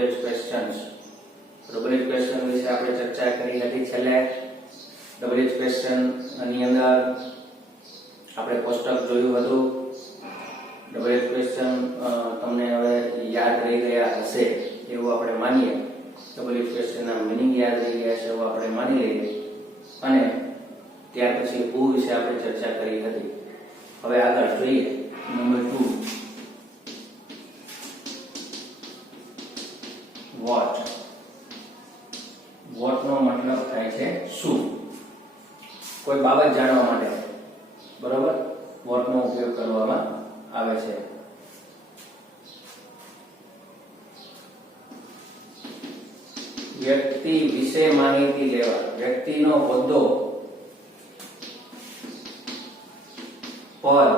Double H questions. Double H question વિશે આપણે ચર્ચા કરી હતી છેલ્લે. ડબલ એચ ક્વેશ્ચન ની અંદર આપણે કોષ્ટક જોયું હતું. ડબલ એચ ક્વેશ્ચન તમને હવે યાદ રહી ગયા હશે એવું આપણે માનીએ. ડબલ એચ ક્વેશ્ચનના મિનિંગ યાદ રહી ગયા છે એવું આપણે માની લઈએ. અને ત્યાર પછી હુ વિશે આપણે ચર્ચા કરી હતી. હવે આગળ જોઈએ નંબર 2, વોટ. વોટ નો મતલબ થાય છે શું, કોઈ બાબત જાણવા માટે, બરોબર, વોટ નો ઉપયોગ કરવામાં આવે છે. વ્યક્તિ વિશે માહિતી લેવા, વ્યક્તિનો હોદ્દો, પદ,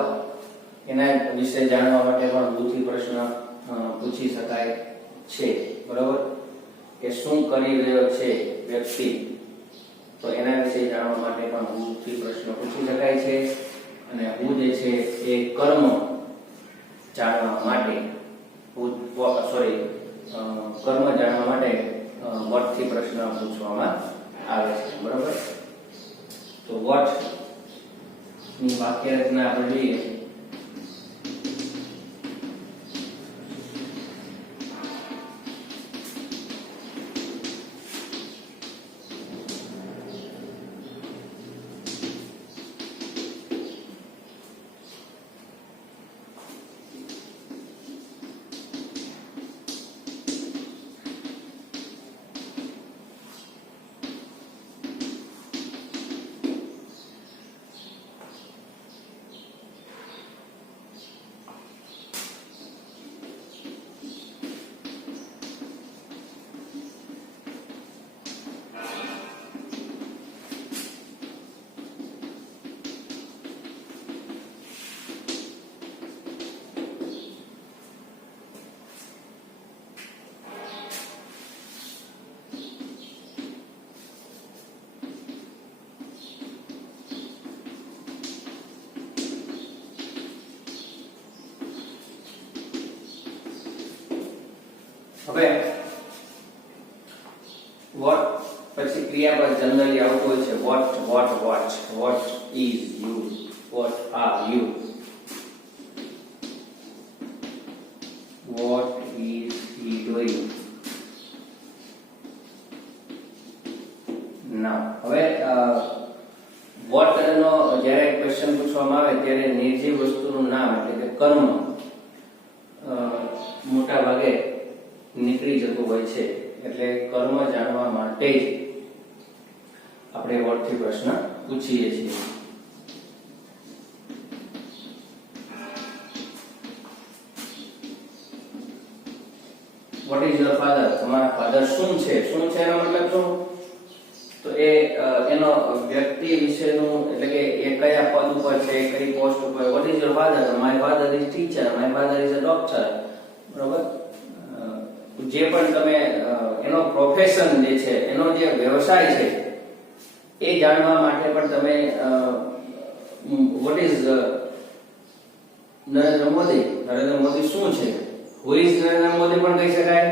એના વિશે જાણવા માટે પણ બુદ્ધિ પ્રશ્ન પૂછી શકાય છે, બરોબર. કે શું કરી રહ્યો છે વ્યક્તિ, તો એના વિશે જાણવા માટે પણ બુદ્ધિ પ્રશ્ન પૂછી શકાય છે. અને હું જે છે એ કર્મ જાણવા માટે કર્મ જાણવા માટે વોટ થી પ્રશ્ન પૂછવામાં આવે છે, બરોબર. તો વોટ ની વાક્ય રચના આપણે જોઈએ. હવે વોટ પછી ક્રિયાપદ જનરલી આવતું હોય છે. What is you, what are you, what is he doing now. હવે વોટ નો જ્યારે ક્વેશ્ચન પૂછવામાં આવે ત્યારે નિર્જીવ વસ્તુનું નામ એટલે કે કર્મ મોટા ભાગે નીકળી જતું હોય છે. એટલે કર્મ જાણવા માટે જ આપણે વોટ થી પ્રશ્ન પૂછીએ છીએ. વોટ ઇઝ યોર ફાધર, તમારા ફાધર શું છે. શું છે એનો મતલબ શું, તો એ એનો વ્યક્તિ વિશેનું એટલે કે એ કયા પદ ઉપર છે, કઈ પોસ્ટ ઉપર. What is your father, my father is teacher, my father is a doctor, બરોબર. જે પણ તમે એનો પ્રોફેશન જે છે, એનો જે વ્યવસાય છે એ જાણવા માટે પણ તમે વોટ ઇઝ નરેન્દ્ર મોદી, નરેન્દ્ર મોદી શું છે. હુ ઇઝ નરેન્દ્ર મોદી પણ કહી શકાય.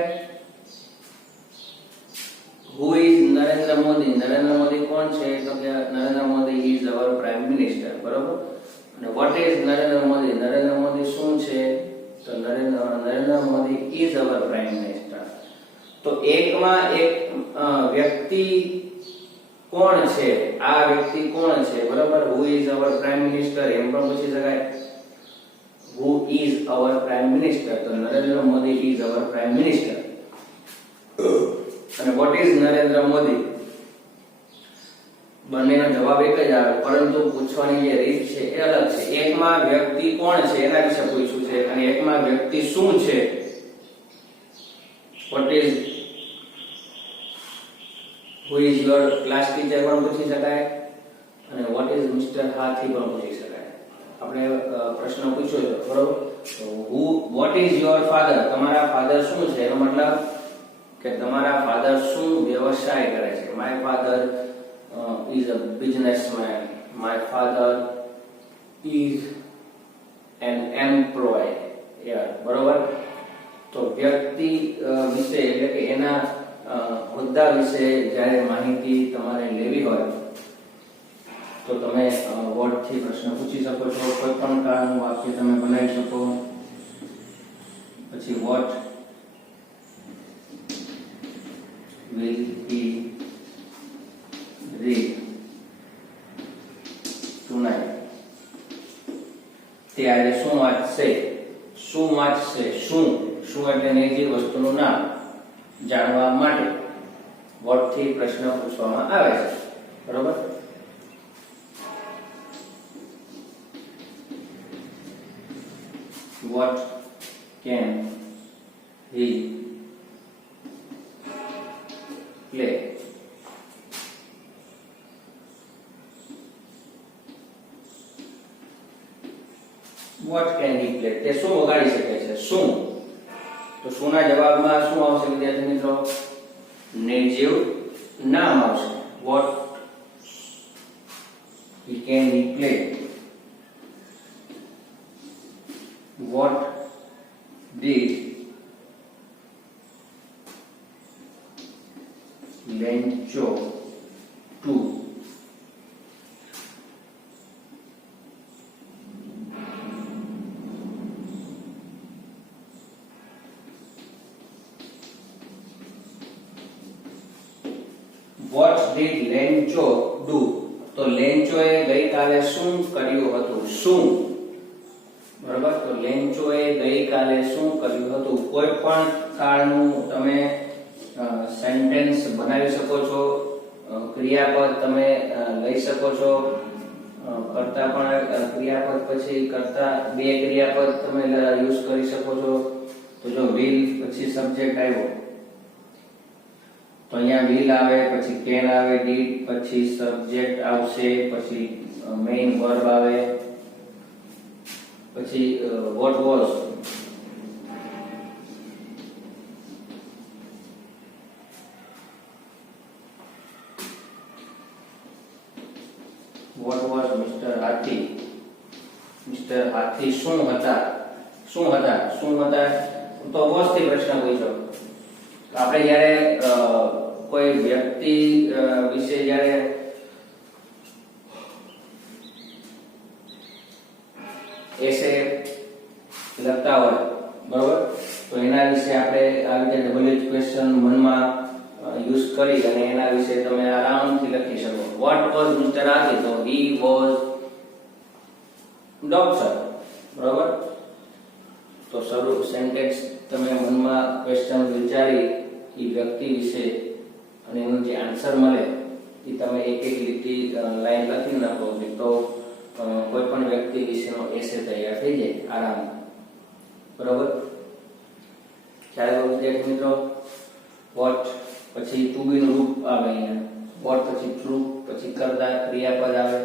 હુ ઇઝ નરેન્દ્ર મોદી, નરેન્દ્ર મોદી કોણ છે, તો કે Narendra Modi is our prime minister, બરોબર. અને વોટ ઇઝ નરેન્દ્ર મોદી, નરેન્દ્ર મોદી શું છે, તો Narendra Modi is our prime minister. તો એકમાં એક વ્યક્તિ કોણ છે, આ વ્યક્તિ કોણ છે, બરાબર. Who is our prime minister એમ પણ પૂછી શકાય. Who is our prime minister, તો Narendra Modi is our prime minister. અને વોટ ઇઝ નરેન્દ્ર મોદી, બંનેનો જવાબ એક જ આવે, પરંતુ પૂછવાની જે રીત છે એ અલગ છે. એકમાં વ્યક્તિ કોણ છે એના વિશે પૂછ્યું છે અને એકમાં વ્યક્તિ શું છે. What is who is your class teacher પણ પૂછી શકાય અને વોટ ઇઝ મિસ્ટર હાથી પણ પૂછી શકાય. આપણે પ્રશ્ન પૂછ્યો છે, બરોબર. તો વોટ ઇઝ યોર ફાધર, તમારા ફાધર શું છે એનો મતલબ કે તમારા ફાધર શું વ્યવસાય કરે છે. My father is a businessman, my father is an employee, બરોબર. તો વ્યક્તિ વિશે એટલે હોય તો તમે વોટ થી પ્રશ્ન પૂછી શકો છો. કોઈ પણ કાળનું વાક્ય તમે બનાવી શકો. પછી vote will he read tonight? તે આજે શું વાંચશે? શું વાંચશે? શું શું એટલે નિર્જીવ વસ્તુનું નામ જાણવા માટે વોટ થી પ્રશ્ન પૂછવામાં આવે છે. બરોબર. What can he play? What can he play? તે શું વગાડી શકે છે? શું? તો શુંના જવાબમાં શું આવશે વિદ્યાર્થી મિત્રો? નિર્જીવ નામ આવશે. What can he play? What did Lencho do? What did Lencho do? તો લેન્ચોએ ગઈકાલે શું કર્યું હતું? શું? બરાબર. તો લેન્ચોએ ગઈકાલે શું કર્યું હતું? કોઈ પણ કાળનું તમે સેન્ટેન્સ બનાવી શકો છો. ક્રિયાપદ તમે લઈ શકો છો. કરતા પણ ક્રિયાપદ પછી કરતા બે ક્રિયાપદ તમે યુઝ કરી શકો છો. તો જો will પછી સબ્જેક્ટ આવ્યો તો અહીંયા will આવે, પછી can આવે, did પછી સબ્જેક્ટ આવશે, પછી મેઇન વર્બ આવે, પછી what was Mr. Hathi. Mr. Hathi શું હતા? શું હતા? શું હતા? તો was થી પ્રશ્ન પૂછો. આપણે જ્યારે કોઈ વ્યક્તિ વિશે જ્યારે એસે લખતા હોય, બરોબર, તો એના વિશે આપણે આવી રીતે ડબલ ક્વેશ્ચન મનમાં યુઝ કરી અને એના વિશે તમે આરામથી લખી શકો. વોટ વોઝ મિસ્ટર આદિ? તો હી વોઝ ડોક્ટર. બરોબર. તો શરૂ સેન્ટેન્સ તમે મનમાં ક્વેશ્ચન વિચારી એ વ્યક્તિ વિશે અને એનું જે આન્સર મળે એ તમે એક એક લીટી લાઈન લખી નાખો તો કોઈ પણ વ્યક્તિ વિશેનો એસે તૈયાર થઈ જાય આરામ. બરોબર. ખ્યાલ આવ્યો વિદ્યાર્થી મિત્રો? વોટ પછી ટુ બી નું રૂપ આવે અહીંયા. વોટ પછી ટ્રુ, પછી કરતા ક્રિયાપદ આવે,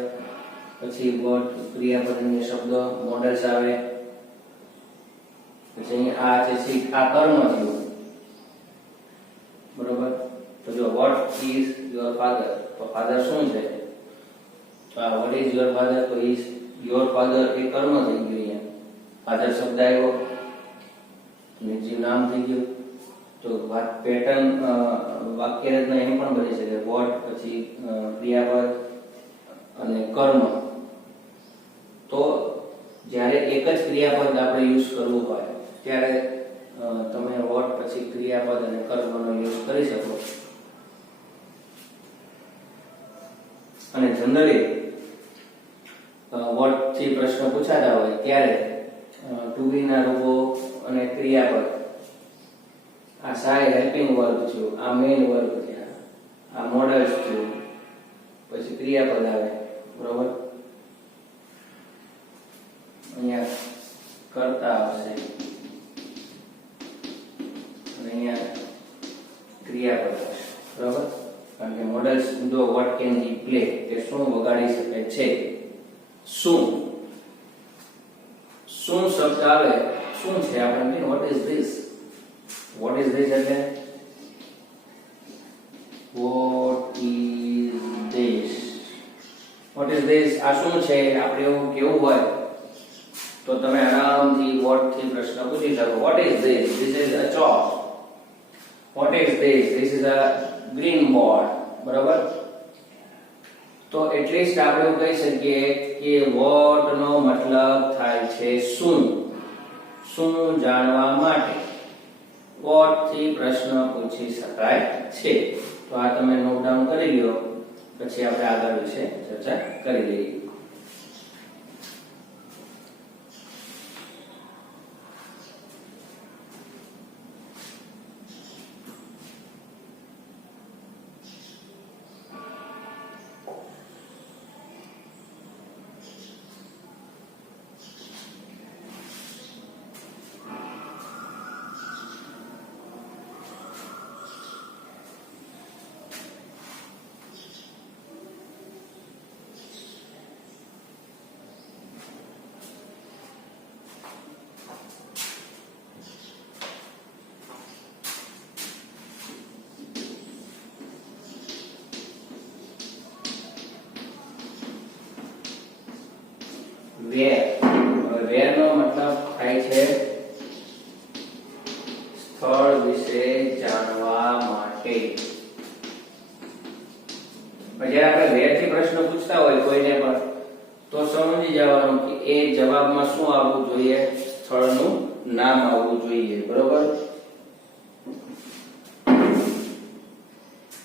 પછી વોટ ક્રિયાપદના શબ્દ મોડલ્સ આવે, પછી અહીંયા આ છે આ કર્મ થયું. બરોબર. તો જો વોટ ઇઝ યોર ફાધર? તો ફાધર શું છે? તો આ વોટ ઇઝ યોર ફાધર? તો ઇઝ યોર ફાધર એ કર્મ થઈ ગયું. અહીંયા ફાધર શબ્દ આવ્યો, નિર્જીવ નામ થઈ ગયું. તો વાત પેટર્ન વાક્ય રચના એમ પણ બની શકે. વોટ પછી ક્રિયાપદ અને કર્મ. તો જ્યારે એક જ ક્રિયાપદ આપણે યુઝ કરવું હોય ત્યારે તમે વોટ પછી ક્રિયાપદ અને કર્મનો યુઝ કરી શકો. અને જનરલી વોટ થી પ્રશ્ન પૂછાતા હોય ત્યારે ટુ બી ના રૂપો અને ક્રિયાપદ, આ સાય હેલ્પિંગ વર્બ થયું, આ મેઇન વર્બ થયા, આ મોડલ્સ થયું, પછી ક્રિયાપદ આવે. બરોબર. અહીંયા કરતા આવશે અને અહીંયા ક્રિયાપદ આવશે. બરોબર. કારણ કે મોડલ્સ જો વોટ કેન હી પ્લે, તે શું વગાડી શકે છે? શું શું શબ્દ આવે, શું છે આપણે what is this? What is this એટલે what is this? What is this? આ શું છે? આપણે એવું કેવું હોય તો તમે આરામથી વોટ થી પ્રશ્ન પૂછી શકો. What is this? This is a chalk. What is this? This is a green board. બરાબર. તો એટલીસ્ટ આપણે એવું કહી શકીએ કે વોટ નો મતલબ થાય છે શું. શું જાણવા માટે વોટ થી પ્રશ્ન પૂછી શકાય છે. તો આ તમે નોટ ડાઉન કરી લ્યો, પછી આપણે આગળ વિશે ચર્ચા કરી લઈએ. વેર. હવે વેર નો મતલબ થાય છે સ્થળ વિશે જાણવા માટે. જ્યારે આપણે વેર થી પ્રશ્ન પૂછતા હોય કોઈને પણ, તો સમજી જવાનું કે એ જવાબમાં શું આવવું જોઈએ, સ્થળનું નામ આવવું જોઈએ. બરોબર.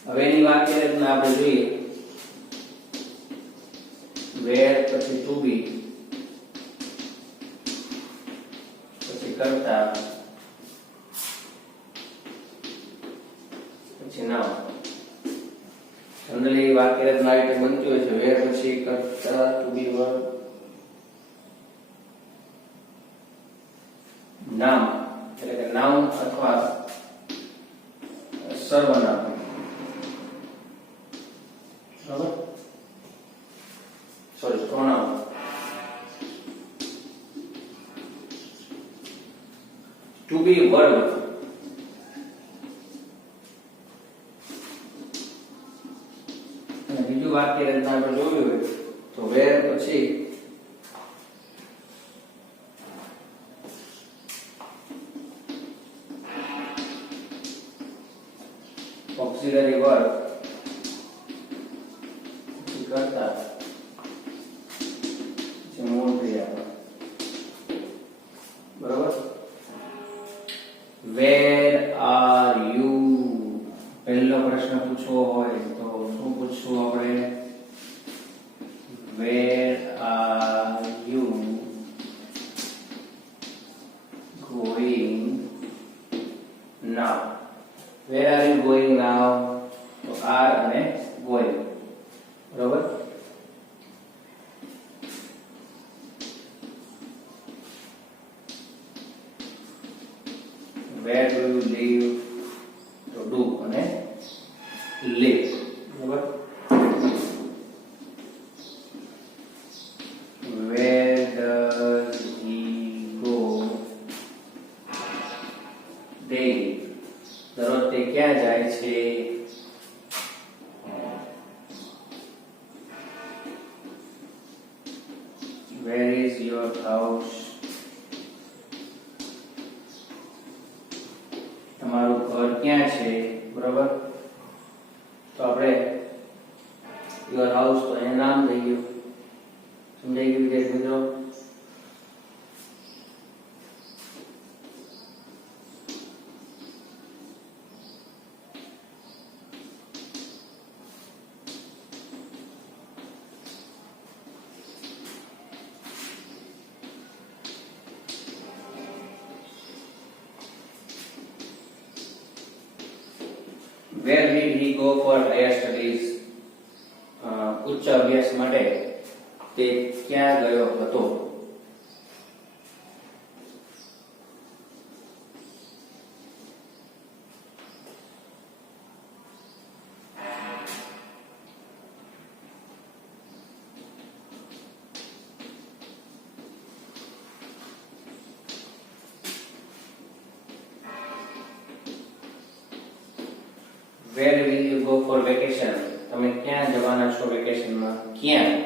હવે એની વાક્યરચના આપણે જોઈએ. વેર પછી ટુ બી પછી કરતા પછી નામ. જનરલી વાક્યરચના રીતે બનતી હોય છે વેર પછી કરતા ટુ બી વર્બ નામ, એટલે કે નાઉન અથવા સર્વનામ. બરાબર. Sorry, pronoun. ટુ બી વર્બ અને બીજું વાક્ય રચના આપણે જોયું હોય તો વેર પછી ઓક્સિલરી વર્બ કરતા મૂળ ક્રિયા. બરોબર. વેર આર યુ પહેલો પ્રશ્ન પૂછવો હોય તો શું પૂછવું આપણે? Where are you going now. Where are you going now? તો આર અને ગોઈંગ. બરોબર. Where do you live? તો do અને live. બરાબર. Where does he go daily? દરરોજ તે ક્યાં જાય છે? Where is your house? તમારું ઘર ક્યાં છે? બરાબર. તો આપણે યોર હાઉસ તો એનું નામ થઈ ગયું. સમજાઈ ગયું વિદ્યાર્થી મિત્રો? Where did he go for higher studies? ઉચ્ચ અભ્યાસ માટે તે ક્યાં ગયો હતો? Where will you go for vacation? તમે ક્યાં જવાના છો વેકેશનમાં? ક્યાં?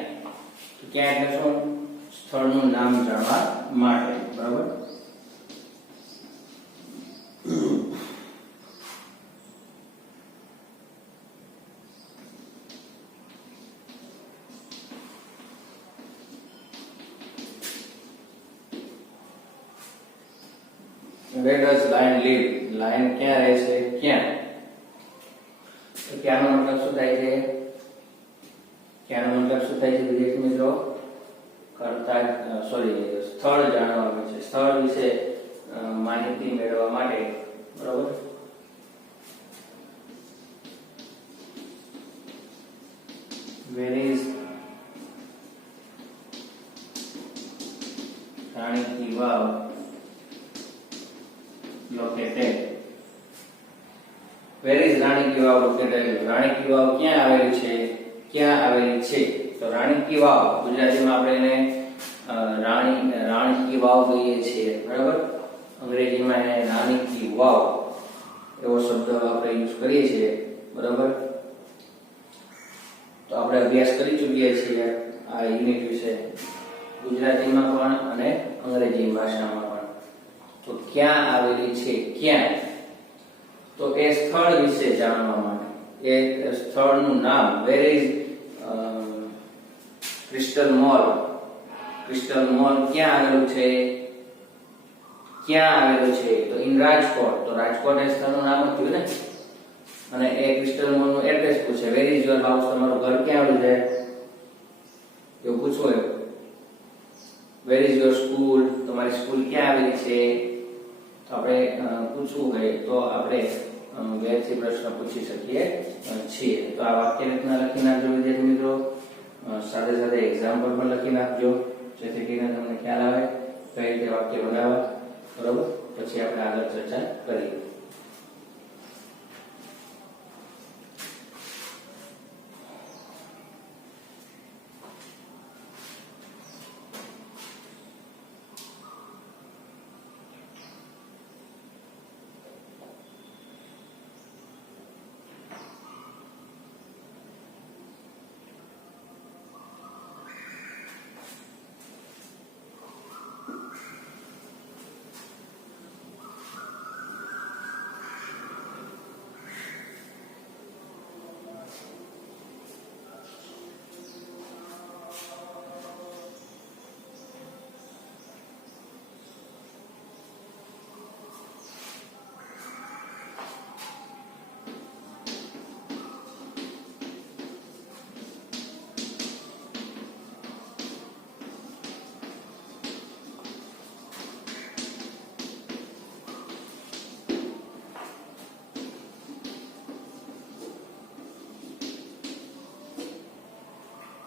તો ક્યાં એટલે શું? સ્થળનું નામ જાણવા માટે. બરાબર. Where does lion live? Lion ક્યાં રહે છે? ક્યાં? તો ક્યાંનો મતલબ શું થાય છે? ક્યાંનો મતલબ શું થાય છે વિદ્યાર્થી મિત્રો? કરતા સ્થળ જાણવા આવે છે, સ્થળ વિશે માહિતી મેળવવા માટે, બરોબર? Where is Rani ki Vav located? Where is Rani ki Vav located? Rani ki Vav ક્યાં આવેલી છે? ક્યાં આવેલી છે? તો રાણી કી વાવ ગુજરાતીમાં આપણે એને રાણી કી વાવ કહીએ છીએ, બરાબર? અંગ્રેજીમાં એને રાણી કી વાવ એવો શબ્દ આપણે યુઝ કરીએ છીએ, બરાબર? તો આપણે અભ્યાસ કરી ચૂક્યા છીએ આ યુનિટ વિશે, ગુજરાતીમાં પણ અને અંગ્રેજી ભાષામાં પણ. તો ક્યાં આવેલી છે? ક્યાં? તો એ સ્થળ વિશે જાણવા માટે, એ સ્થળનું નામ. Where is crystal mall? Crystal mall ક્યાં આવેલું છે? ક્યાં આવેલું છે? તો ઇન રાજકોટ. તો રાજકોટ એ સ્થળનું નામ હતું ને, અને એ ક્રિસ્ટલ મોલ નું એડ્રેસ પૂછે. Where is your house? તમારું ઘર ક્યાં આવેલું છે એવું પૂછવું હોય. Where is your school? તમારી સ્કૂલ ક્યાં આવેલી છે? તો આપણે પૂછવું હોય તો આપણે વેર થી પ્રશ્ન પૂછી શકીએ છીએ. તો આ વાક્ય રચના લખી નાખજો વિદ્યાર્થી મિત્રો, સાથે સાથે એક્ઝામ્પલ પણ લખી નાખજો, જેથી કરીને તમને ખ્યાલ આવે કઈ રીતે વાક્ય બનાવવા, બરોબર? પછી આપણે આગળ ચર્ચા કરીએ.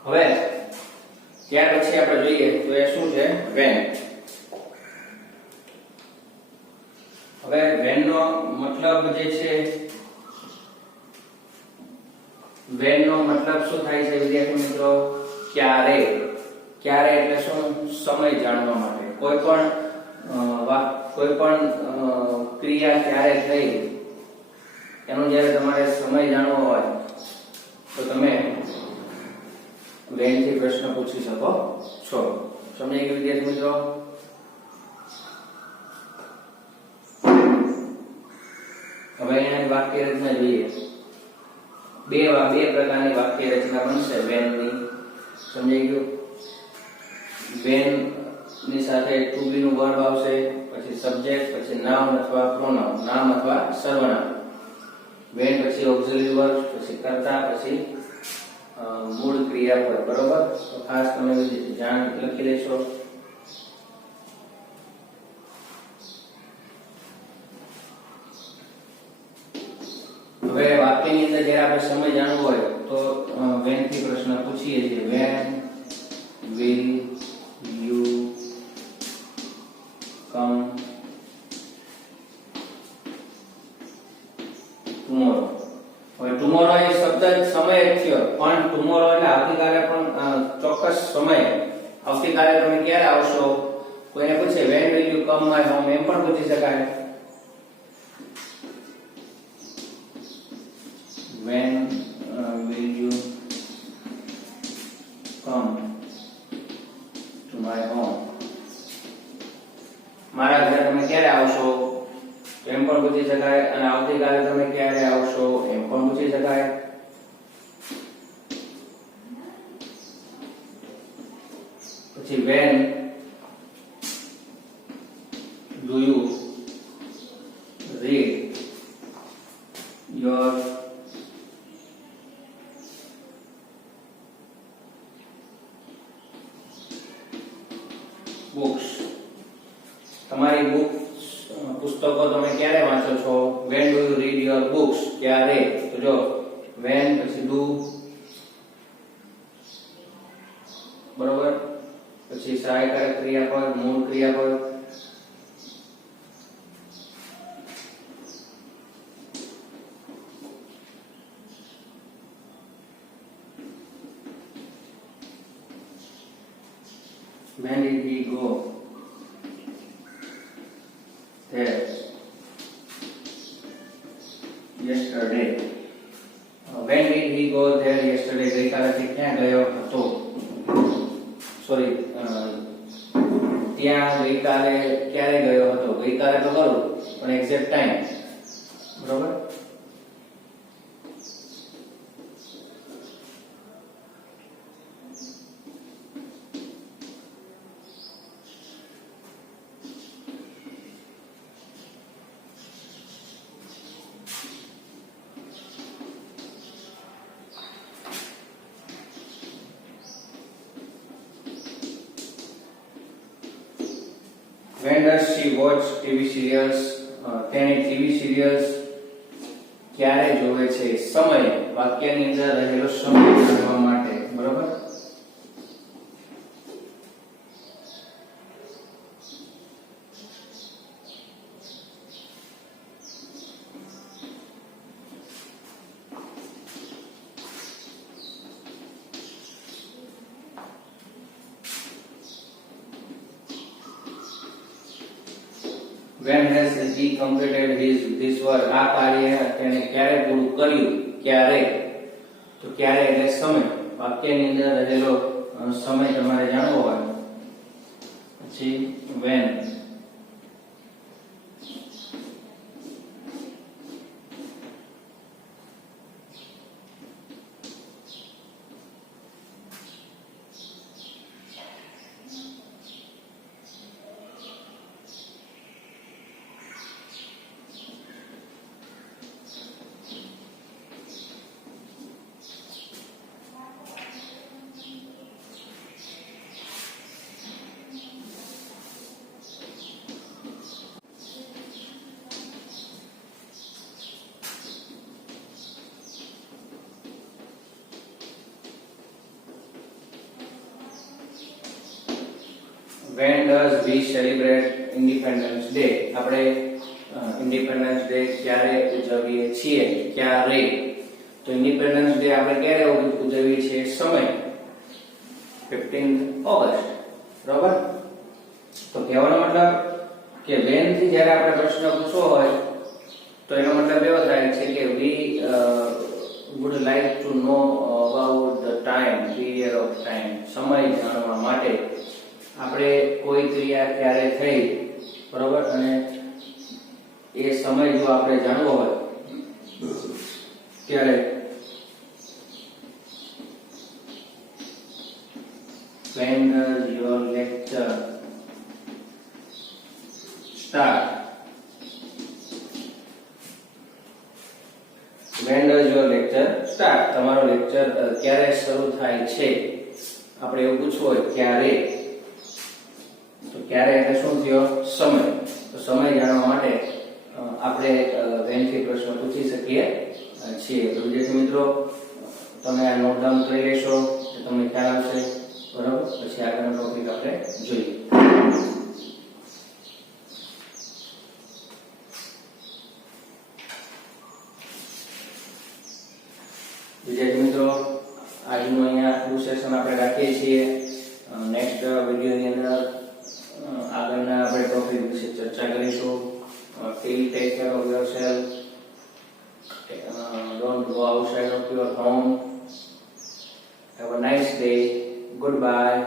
હવે ત્યાર પછી આપણે જોઈએ તો એ શું છે? વેન. હવે વેન નો મતલબ જે છે, વેન નો મતલબ શું થાય છે વિદ્યાર્થી મિત્રો? ક્યારે. ક્યારે એટલે શું? સમય જાણવા માટે. કોઈ પણ ક્રિયા ક્યારે થઈ એનો જ્યારે તમારે સમય જાણવો હોય તો તમે વેન થી પ્રશ્ન પૂછી શકો છો. સમજાઈ ગયું વિદ્યાર્થી મિત્રો? હવે અહીંયા વાક્ય રચના જોઈએ. બે પ્રકારની વાક્ય રચના બનશે વેન ની. સમજાઈ ગયું? વેન ની સાથે ટુ બી નું વર્બ આવશે, પછી સબ્જેક્ટ, પછી નાઉન અથવા પ્રોનાઉન, નામ અથવા સર્વનામ. વેન પછી ઓક્સિલરી વર્બ, પછી કર્તા, પછી મૂળ ક્રિયાપદ, બરોબર? તો ખાસ તમે જાણ લખી લેશો. હવે વાક્યની અંદર જ્યારે આપણે સમય જાણવો હોય તો વેન થી પ્રશ્ન પૂછીએ છીએ. When will you come tomorrow? હવે ટુમોરો એ શબ્દ સમય જ થયો, પણ ટુમોરો એટલે આવતીકાલે, પણ ચોક્કસ સમય. આવતીકાલે તમે ક્યારે આવશો? કોઈને પૂછે when will you come my home, એમ પણ પૂછી શકાય. When will you come to my home? મારા ઘરે તમે ક્યારે આવશો એમ પણ પૂછી શકાય. અને આવતીકાલે તમે ક્યારે આવશો એમ પણ પૂછી શકાય. પછી વેન ડુ યુ તમારી બુક પુસ્તકો તમે ક્યારે વાંચો છો? when do you read your books? ક્યારે? તો જો when પછી do, બરોબર, પછી સહાયકારક ક્રિયાપદ, મૂળ ક્રિયાપદ, when did he go there yesterday? When did he go there yesterday? ગઈકાલે તે ક્યાં ગયો હતો? સોરી, ત્યાં ગઈકાલે ક્યારે ગયો હતો? ગઈકાલે તો ખરું, પણ એક્ઝેક્ટ ટાઈમ, બરોબર. When does she watch TV serials? તેણે ટીવી સિરિયલ્સ ક્યારે જોવે છે? સમય, વાક્યની અંદર રહેલો સમય જાણવા માટે, બરોબર. When has he completed this work? આ કાર્ય તેણે ક્યારે પૂરું કર્યું? ક્યારે? તો ક્યારે એટલે સમય, વાક્યની અંદર રહેલો સમય તમારે જાણવો હોય. પછી when. When does we celebrate Independence Day? આપણે ઇન્ડિપેન્ડન્સ ડે ક્યારે ઉજવીએ છીએ? ક્યારે? તો ઇન્ડિપેન્ડન્સ ડે આપણે ક્યારે ઉજવીએ છીએ? સમય 15th ઓગસ્ટ, બરાબર. તો કહેવાનો મતલબ કે when થી જ્યારે આપણે પ્રશ્ન પૂછવો હોય તો એનો મતલબ એવો થાય છે કે we would like to know about the time, period of time, સમય જાણવા માટે આપણે કોઈ ક્રિયા ક્યારે થઈ, બરોબર, અને એ સમય જો આપણે જાણવો હોય ત્યારે when does your lecture start? When does your lecture start? તમારો લેક્ચર ક્યારે શરૂ થાય છે? આપણે એવું પૂછવું હોય ક્યારે, તો ક્યારે એટલે શું થયો? સમય. તો સમય જાણવા માટે આપણે when થી પ્રશ્ન પૂછી શકીએ છીએ. તો વિદ્યાર્થી મિત્રો, તમે આ નોટ ડાઉન કરી લેશો તો તમને ખ્યાલ આવશે, બરાબર. પછી આગળનો ટોપિક આપણે જોઈએ. વિદ્યાર્થી મિત્રો, આજનું અહીંયા પૂરું સેશન આપણે રાખીએ છીએ. નેક્સ્ટ વિડિયોની અંદર આગળના આપણે ટોપિક વિશે ચર્ચા કરીશું. Till take care of yourself, don't go outside of your home. Have a nice day. Goodbye.